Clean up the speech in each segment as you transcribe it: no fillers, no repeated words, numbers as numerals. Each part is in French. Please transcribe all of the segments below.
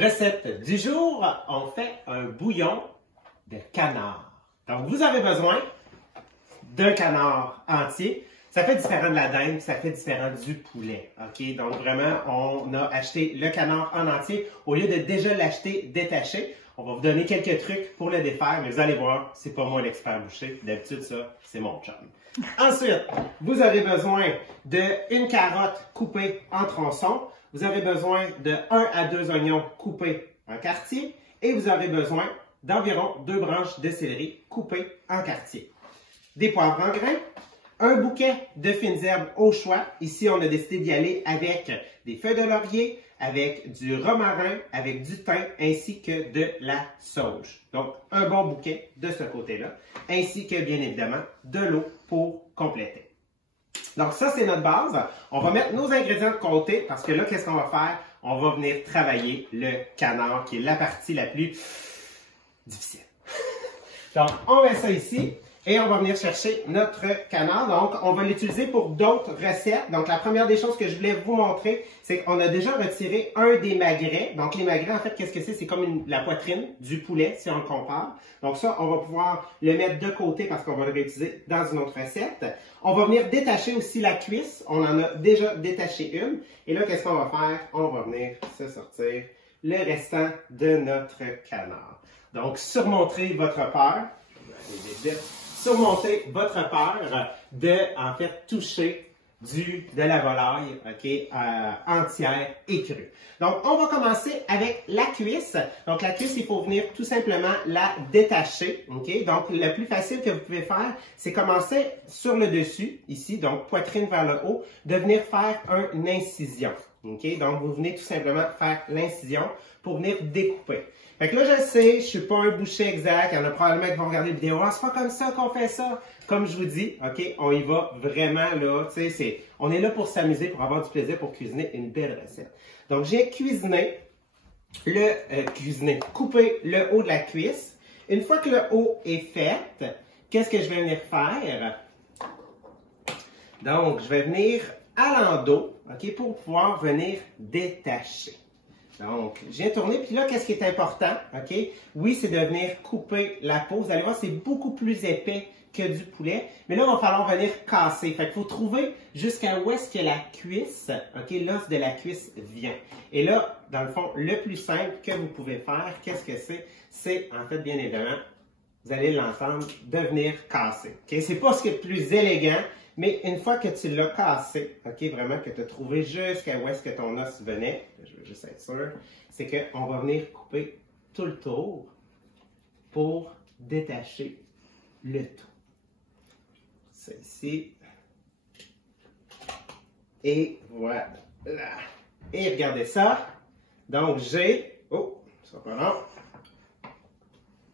Recette du jour, on fait un bouillon de canard. Donc, vous avez besoin d'un canard entier. Ça fait différent de la dinde, ça fait différent du poulet. OK? Donc, vraiment, on a acheté le canard en entier au lieu de déjà l'acheter détaché. On va vous donner quelques trucs pour le défaire, mais vous allez voir, c'est pas moi l'expert boucher. D'habitude, ça, c'est mon chum. Ensuite, vous avez besoin d'une carotte coupée en tronçons. Vous avez besoin de 1 à 2 oignons coupés en quartiers. Et vous aurez besoin d'environ 2 branches de céleri coupées en quartiers. Des poivres en grains. Un bouquet de fines herbes au choix. Ici, on a décidé d'y aller avec des feuilles de laurier, avec du romarin, avec du thym, ainsi que de la sauge. Donc, un bon bouquet de ce côté-là, ainsi que, bien évidemment, de l'eau pour compléter. Donc, ça, c'est notre base. On va mettre nos ingrédients de côté, parce que là, qu'est-ce qu'on va faire? On va venir travailler le canard, qui est la partie la plus difficile. Donc, on met ça ici. Et on va venir chercher notre canard. Donc, on va l'utiliser pour d'autres recettes. Donc, la première des choses que je voulais vous montrer, c'est qu'on a déjà retiré un des magrets. Donc, les magrets, en fait, qu'est-ce que c'est? C'est comme la poitrine du poulet, si on le compare. Donc, ça, on va pouvoir le mettre de côté parce qu'on va le réutiliser dans une autre recette. On va venir détacher aussi la cuisse. On en a déjà détaché une. Et là, qu'est-ce qu'on va faire? On va venir se sortir le restant de notre canard. Donc, surmontez votre peur. Surmonter votre peur de, en fait, toucher de la volaille, OK, entière et crue. Donc, on va commencer avec la cuisse. Donc, la cuisse, il faut venir tout simplement la détacher, OK? Donc, le plus facile que vous pouvez faire, c'est commencer sur le dessus, ici, donc poitrine vers le haut, de venir faire une incision, OK? Donc, vous venez tout simplement faire l'incision pour venir découper. Fait que là, je sais, je suis pas un boucher exact. Il y en a probablement qui vont regarder la vidéo. Ah, c'est pas comme ça qu'on fait ça. Comme je vous dis, OK, on y va vraiment là. Tu sais, on est là pour s'amuser, pour avoir du plaisir, pour cuisiner une belle recette. Donc, j'ai coupé le haut de la cuisse. Une fois que le haut est fait, qu'est-ce que je vais venir faire? Donc, je vais venir à l'endos, OK, pour pouvoir venir détacher. Donc, je viens tourner, puis là, qu'est-ce qui est important, OK? Oui, c'est de venir couper la peau. Vous allez voir, c'est beaucoup plus épais que du poulet. Mais là, il va falloir venir casser. Fait qu'il faut trouver jusqu'à où est-ce que la cuisse, OK, l'os de la cuisse vient. Et là, dans le fond, le plus simple que vous pouvez faire, qu'est-ce que c'est? C'est, en fait, bien évidemment, vous allez l'entendre, de venir casser. OK? C'est pas ce qui est le plus élégant, mais une fois que tu l'as cassé, OK, vraiment que tu as trouvé jusqu'à où est-ce que ton os venait, je veux juste être sûr, c'est qu'on va venir couper tout le tour pour détacher le tout. C'est ici. Et voilà. Et regardez ça. Donc, j'ai, oh, ça va pas long.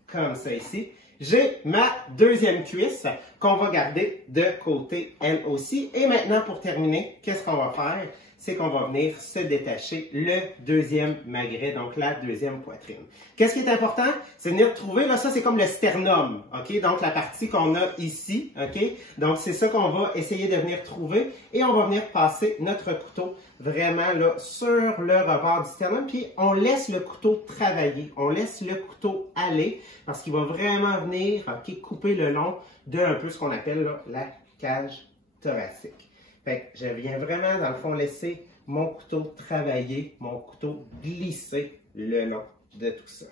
Comme ça ici. J'ai ma deuxième cuisse qu'on va garder de côté elle aussi. Et maintenant, pour terminer, qu'est-ce qu'on va faire? C'est qu'on va venir se détacher le deuxième magret, donc la deuxième poitrine. Qu'est-ce qui est important? C'est venir trouver, là, ça c'est comme le sternum, OK? Donc la partie qu'on a ici, OK? Donc c'est ça qu'on va essayer de venir trouver et on va venir passer notre couteau vraiment là sur le rebord du sternum, puis on laisse le couteau travailler, on laisse le couteau aller parce qu'il va vraiment venir, OK, couper le long de un peu ce qu'on appelle là, la cage thoracique. Fait que je viens vraiment, dans le fond, laisser mon couteau travailler, mon couteau glisser le long de tout ça.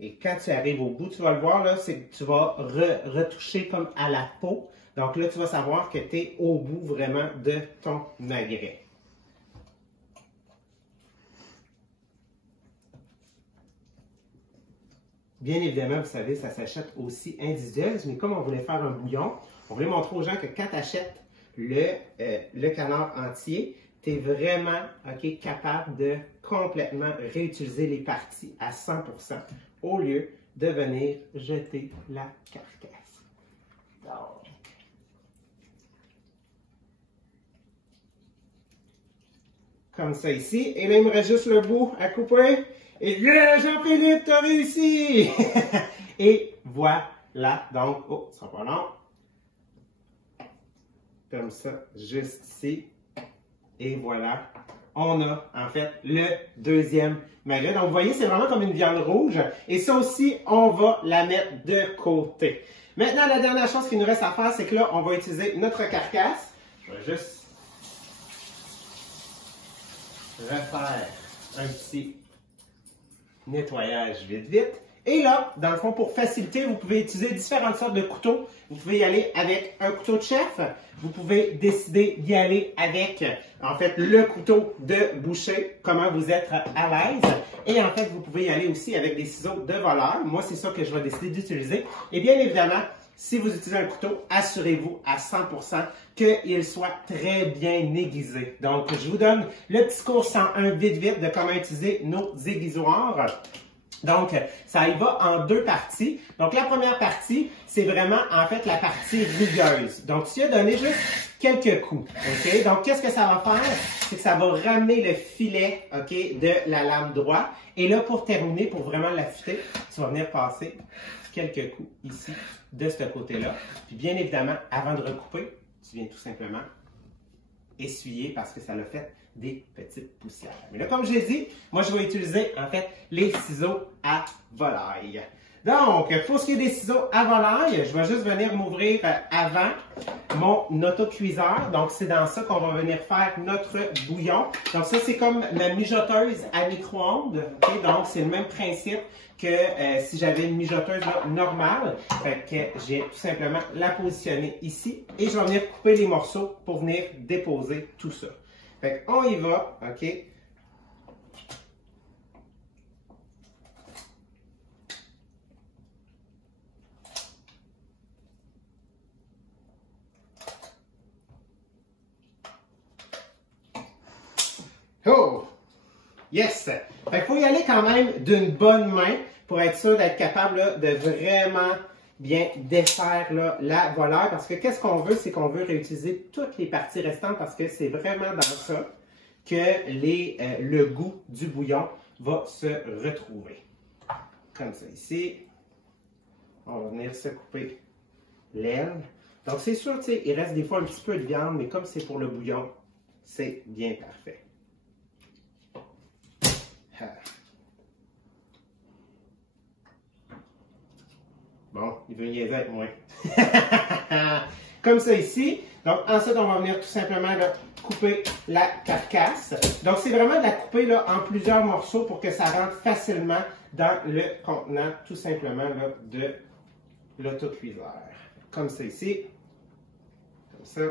Et quand tu arrives au bout, tu vas le voir, là, c'est que tu vas retoucher comme à la peau. Donc là, tu vas savoir que tu es au bout vraiment de ton magret. Bien évidemment, vous savez, ça s'achète aussi individuel, mais comme on voulait faire un bouillon, on voulait montrer aux gens que quand tu achètes le canard entier, tu es vraiment capable de complètement réutiliser les parties à 100% au lieu de venir jeter la carcasse. Donc, comme ça ici. Et là, il me reste juste le bout à couper. Et là, Jean-Philippe, t'as réussi! Et voilà. Donc, oh, ça sera pas long. Comme ça, juste ici. Et voilà. On a, en fait, le deuxième magret. Donc, vous voyez, c'est vraiment comme une viande rouge. Et ça aussi, on va la mettre de côté. Maintenant, la dernière chose qu'il nous reste à faire, c'est que là, on va utiliser notre carcasse. Je vais juste refaire un petit nettoyage vite. Et là, dans le fond, pour faciliter, vous pouvez utiliser différentes sortes de couteaux. Vous pouvez y aller avec un couteau de chef. Vous pouvez décider d'y aller avec, en fait, le couteau de boucher, comment vous êtes à l'aise. Et en fait, vous pouvez y aller aussi avec des ciseaux de voleur. Moi, c'est ça que je vais décider d'utiliser. Et bien évidemment, si vous utilisez un couteau, assurez-vous à 100% qu'il soit très bien aiguisé. Donc, je vous donne le petit cours 101 vite de comment utiliser nos aiguisoirs. Donc, ça y va en deux parties. Donc, la première partie, c'est vraiment, en fait, la partie rugueuse. Donc, tu as donné juste quelques coups, OK? Donc, qu'est-ce que ça va faire? C'est que ça va ramener le filet, OK, de la lame droite. Et là, pour terminer, pour vraiment l'affûter, tu vas venir passer quelques coups ici, de ce côté-là. Puis, bien évidemment, avant de recouper, tu viens tout simplement essuyer parce que ça l'a fait des petites poussières. Mais là, comme je l'ai dit, moi, je vais utiliser, en fait, les ciseaux à volaille. Donc, pour ce qui est des ciseaux à volaille, je vais juste venir m'ouvrir avant mon autocuiseur. Donc, c'est dans ça qu'on va venir faire notre bouillon. Donc, ça, c'est comme ma mijoteuse à micro-ondes. Okay? Donc, c'est le même principe que si j'avais une mijoteuse là, normale. Fait que j'ai tout simplement la positionner ici. Et je vais venir couper les morceaux pour venir déposer tout ça. Fait qu'on y va, OK? Oh! Yes! Fait qu'il faut y aller quand même d'une bonne main pour être sûr d'être capable là, de vraiment bien défaire là, la volaille. Parce que qu'est-ce qu'on veut? C'est qu'on veut réutiliser toutes les parties restantes parce que c'est vraiment dans ça que le goût du bouillon va se retrouver. Comme ça ici. On va venir se couper l'aile. Donc c'est sûr, tu sais, il reste des fois un petit peu de viande, mais comme c'est pour le bouillon, c'est bien parfait. Bon, il veut niaiser avec moi. Comme ça ici. Donc, ensuite, on va venir tout simplement là, couper la carcasse. Donc, c'est vraiment de la couper là, en plusieurs morceaux pour que ça rentre facilement dans le contenant, tout simplement, là, de l'autocuiseur. Comme ça ici. Comme ça.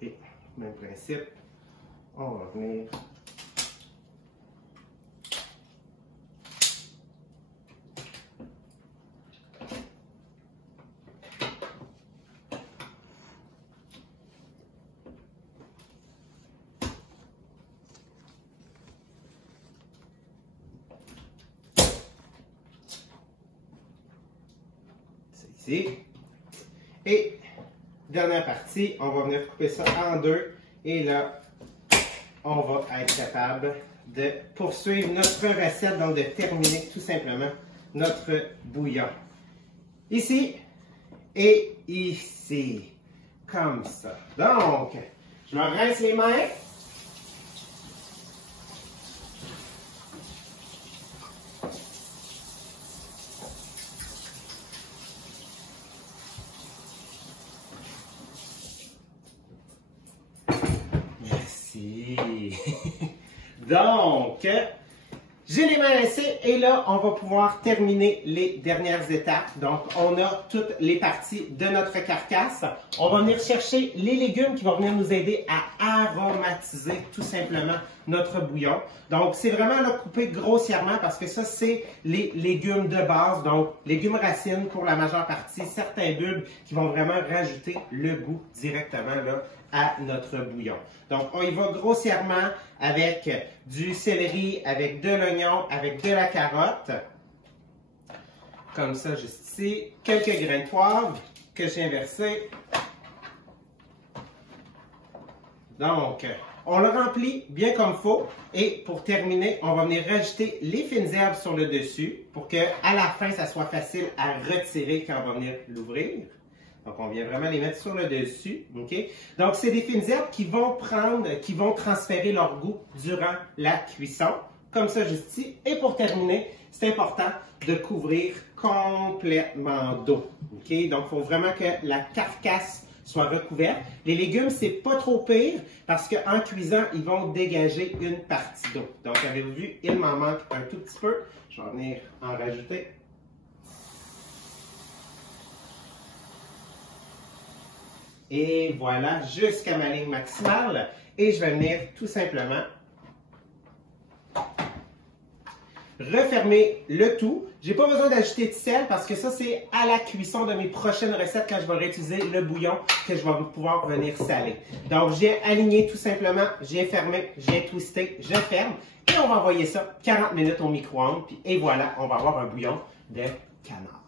Et, même principe, on va venir ici. Et dernière partie, on va venir couper ça en deux. Et là, on va être capable de poursuivre notre recette, donc de terminer tout simplement notre bouillon. Ici et ici. Comme ça. Donc, je me rince les mains. Donc, j'ai les mains rincées et là, on va pouvoir terminer les dernières étapes. Donc, on a toutes les parties de notre carcasse. On va venir chercher les légumes qui vont venir nous aider à aromatiser tout simplement notre bouillon. Donc, c'est vraiment là, coupé grossièrement parce que ça, c'est les légumes de base. Donc, légumes racines pour la majeure partie, certains bulbes qui vont vraiment rajouter le goût directement là, à notre bouillon. Donc, on y va grossièrement avec du céleri, avec de l'oignon, avec de la carotte. Comme ça, juste ici. Quelques grains de poivre que j'ai inversés. Donc, On le remplit bien comme il faut. Et pour terminer, on va venir rajouter les fines herbes sur le dessus pour qu'à la fin, ça soit facile à retirer quand on va venir l'ouvrir. Donc, on vient vraiment les mettre sur le dessus. Okay? Donc, c'est des fines herbes qui vont transférer leur goût durant la cuisson. Comme ça, juste ici. Et pour terminer, c'est important de couvrir complètement d'eau. Okay? Donc, il faut vraiment que la carcasse soit recouverte. Les légumes, c'est pas trop pire parce qu'en cuisant, ils vont dégager une partie d'eau. Donc, avez-vous vu, il m'en manque un tout petit peu. Je vais venir en rajouter. Et voilà, jusqu'à ma ligne maximale. Et je vais venir tout simplement refermer le tout. J'ai pas besoin d'ajouter de sel parce que ça, c'est à la cuisson de mes prochaines recettes quand je vais réutiliser le bouillon que je vais pouvoir venir saler. Donc, j'ai aligné tout simplement, j'ai fermé, j'ai twisté, je ferme et on va envoyer ça 40 minutes au micro-ondes. Et voilà, on va avoir un bouillon de canard.